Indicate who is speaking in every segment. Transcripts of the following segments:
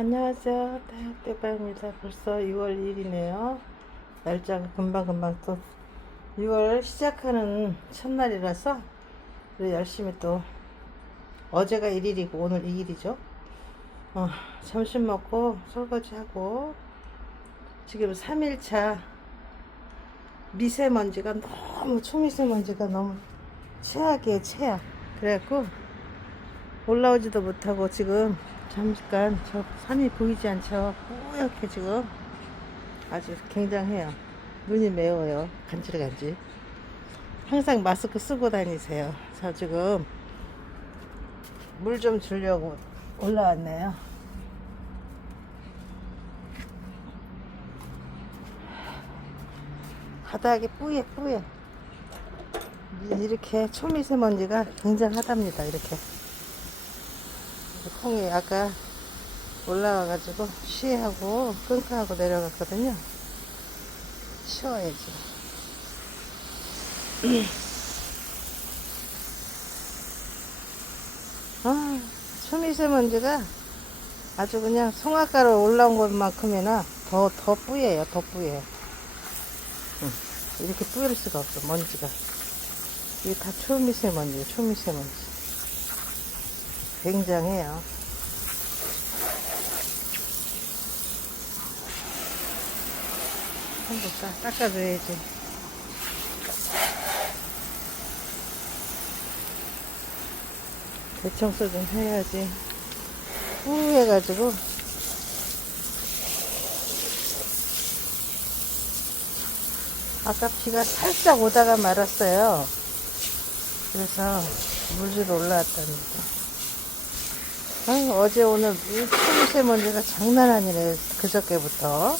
Speaker 1: 안녕하세요. 다육대바입니다. 벌써 6월 1일이네요. 날짜가 금방금방 또 6월 시작하는 첫날이라서 열심히 또 어제가 1일이고 오늘 2일이죠. 어, 점심 먹고 설거지하고 지금 3일차 미세먼지가 너무 초미세먼지가 너무 최악이에요 최악 그래갖고 올라오지도 못하고 지금 잠깐 저 산이 보이지 않죠? 뿌옇게 지금 아주 굉장해요. 눈이 매워요. 간질간질. 항상 마스크 쓰고 다니세요. 저 지금 물 좀 주려고 올라왔네요. 바닥이 뿌예 뿌예 이렇게 초미세먼지가 굉장하답니다 이렇게 콩이 아까 올라와가지고 쉬하고 끙끙하고 내려갔거든요. 쉬어야지. 아 초미세먼지가 아주 그냥 송악가로 올라온 것만큼이나 더, 더 뿌예요 더 뿌예요 응. 이렇게 뿌일 수가 없어 먼지가. 이게 다 초미세먼지예요 초미세먼지 굉장해요. 한번 딱 닦아줘야지. 대청소 좀 해야지. 뿌해가지고. 아까 비가 살짝 오다가 말았어요. 그래서 물주로 올라왔답니다 아유, 어제 오늘 초미세 먼지가 장난 아니네 그저께부터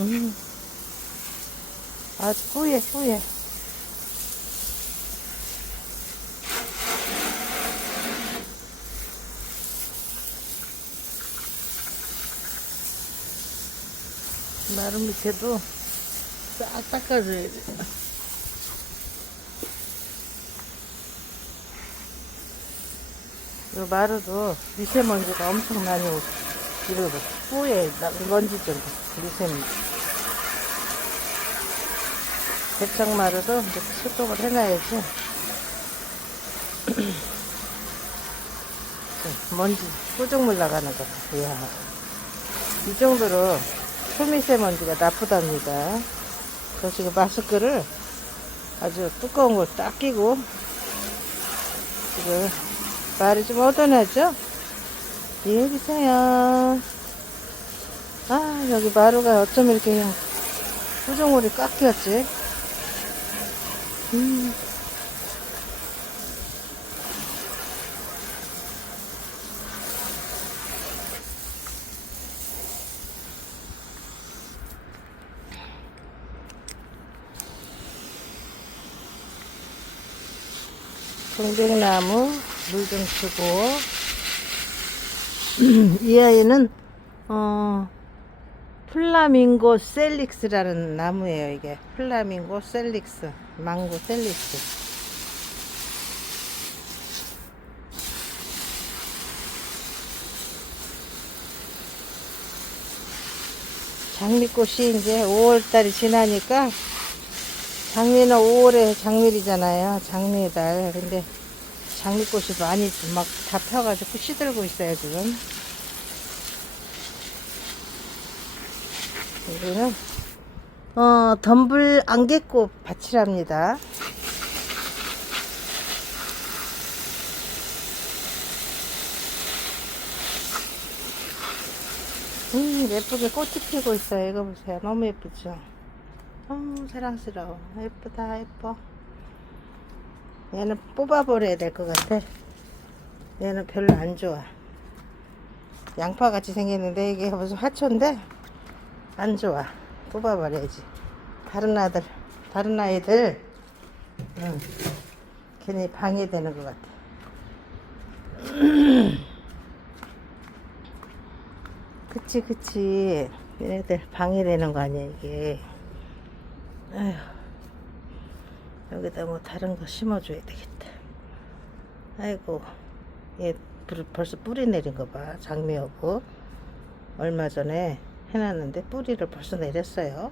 Speaker 1: 음. 아주 뿌예 뿌예 나름 밑에도 싹 닦아줘야 돼. 이 마루도 미세먼지가 엄청 많이 오고, 이거 뿌에 먼지 좀 미세먼지. 대청마루도 이제 소독을 해놔야지. 먼지, 꾸중물 나가는 거. 이야. 이 정도로 초미세먼지가 나쁘답니다. 저 지금 마스크를 아주 두꺼운 걸 딱 끼고 지금 말이 좀 얻어나죠? 예, 주세요. 아, 여기 마루가 어쩜 이렇게 그냥 수정물이 꽉 끼었지? 음. 동백나무 물 좀 주고 이 아이는 어 플라밍고 셀릭스라는 나무예요 이게 플라밍고 셀릭스 망고 셀릭스 장미꽃이 이제 5월달이 지나니까 장미는 5월에 장미이잖아요. 장미달. 근데 장미꽃이 많이 막 다 펴가지고 시들고 있어요, 지금. 여기는, 어, 덤불 안개꽃 밭이랍니다. 음, 예쁘게 꽃이 피고 있어요. 이거 보세요. 너무 예쁘죠? 어우 사랑스러워 예쁘다 예뻐 얘는 뽑아버려야 될 것 같아. 얘는 별로 안 좋아. 양파 같이 생겼는데 이게 무슨 화초인데? 안 좋아. 뽑아버려야지. 다른 아들 다른 아이들 응, 괜히 방해되는 것 같아. 그치 그치. 얘네들 방해되는 거 아니야 이게. 아휴, 여기다 뭐 다른 거 심어줘야 되겠다. 아이고, 얘 불- 벌써 뿌리 내린 거 봐. 장미하고. 얼마 전에 해놨는데 뿌리를 벌써 내렸어요.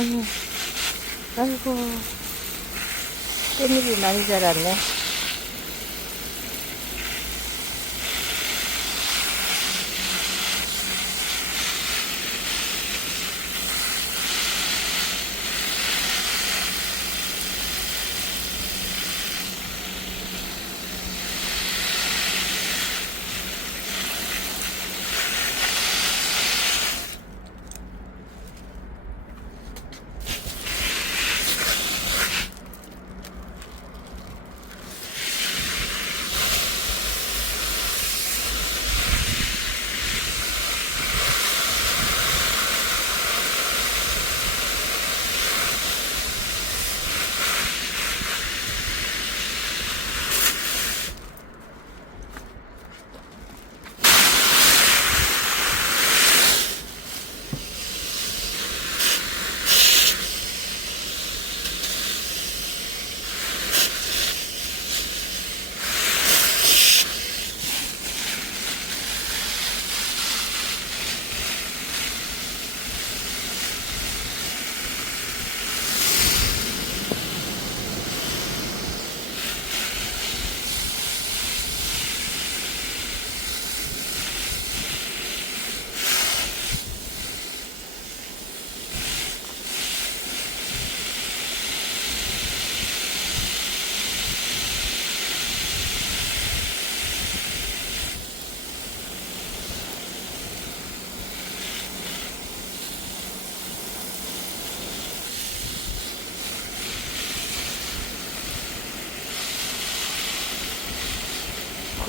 Speaker 1: 아이고, 아이고, 깻잎이 많이 자랐네.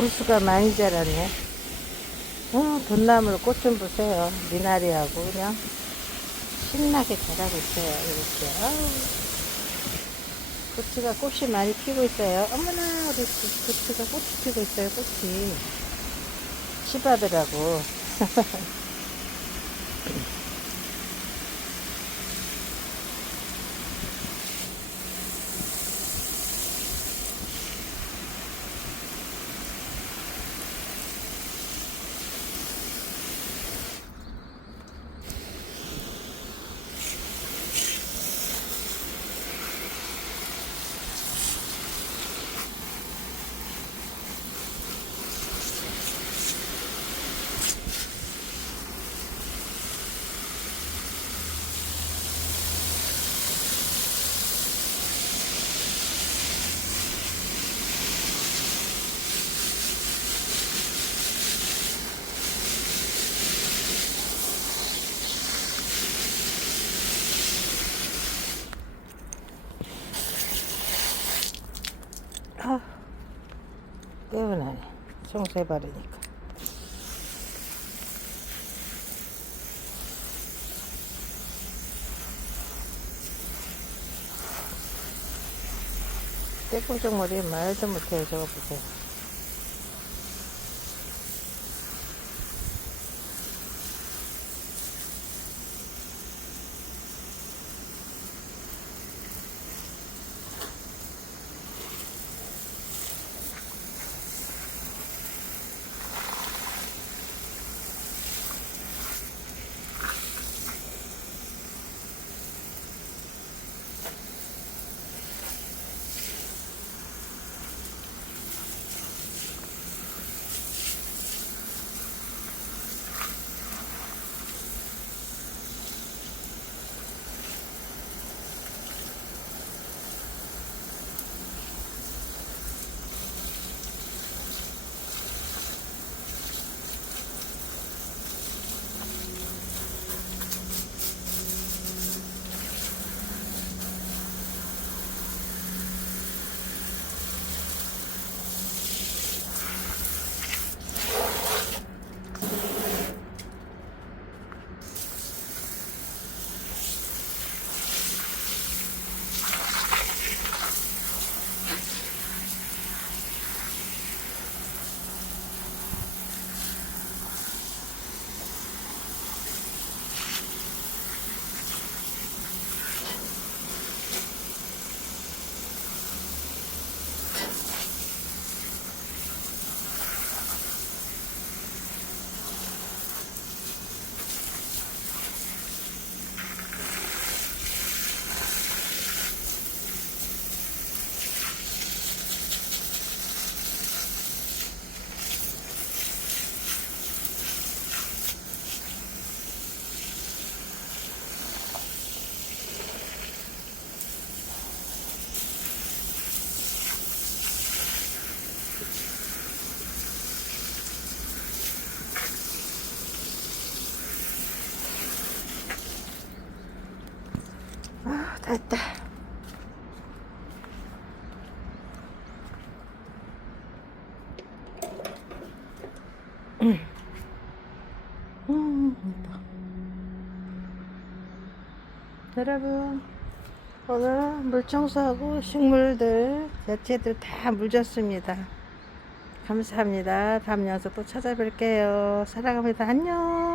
Speaker 1: 고수가 많이 자랐네. 어, 돈나물 꽃 좀 보세요. 미나리하고 그냥 신나게 자라고 있어요. 이렇게. 아우. 고추가 꽃이 많이 피고 있어요. 어머나, 우리 고- 고추가 꽃이 피고 있어요. 꽃이. 시바더라고. 아, 깨어나네. 청소해버리니까. 떼꾸정 머리에 말도 못해요. 저거 보세요. 아따. 음. 음. 여러분, 오늘 물 청소하고 식물들, 야채들 다 물졌습니다. 감사합니다. 다음 영상 또 찾아뵐게요. 사랑합니다. 안녕.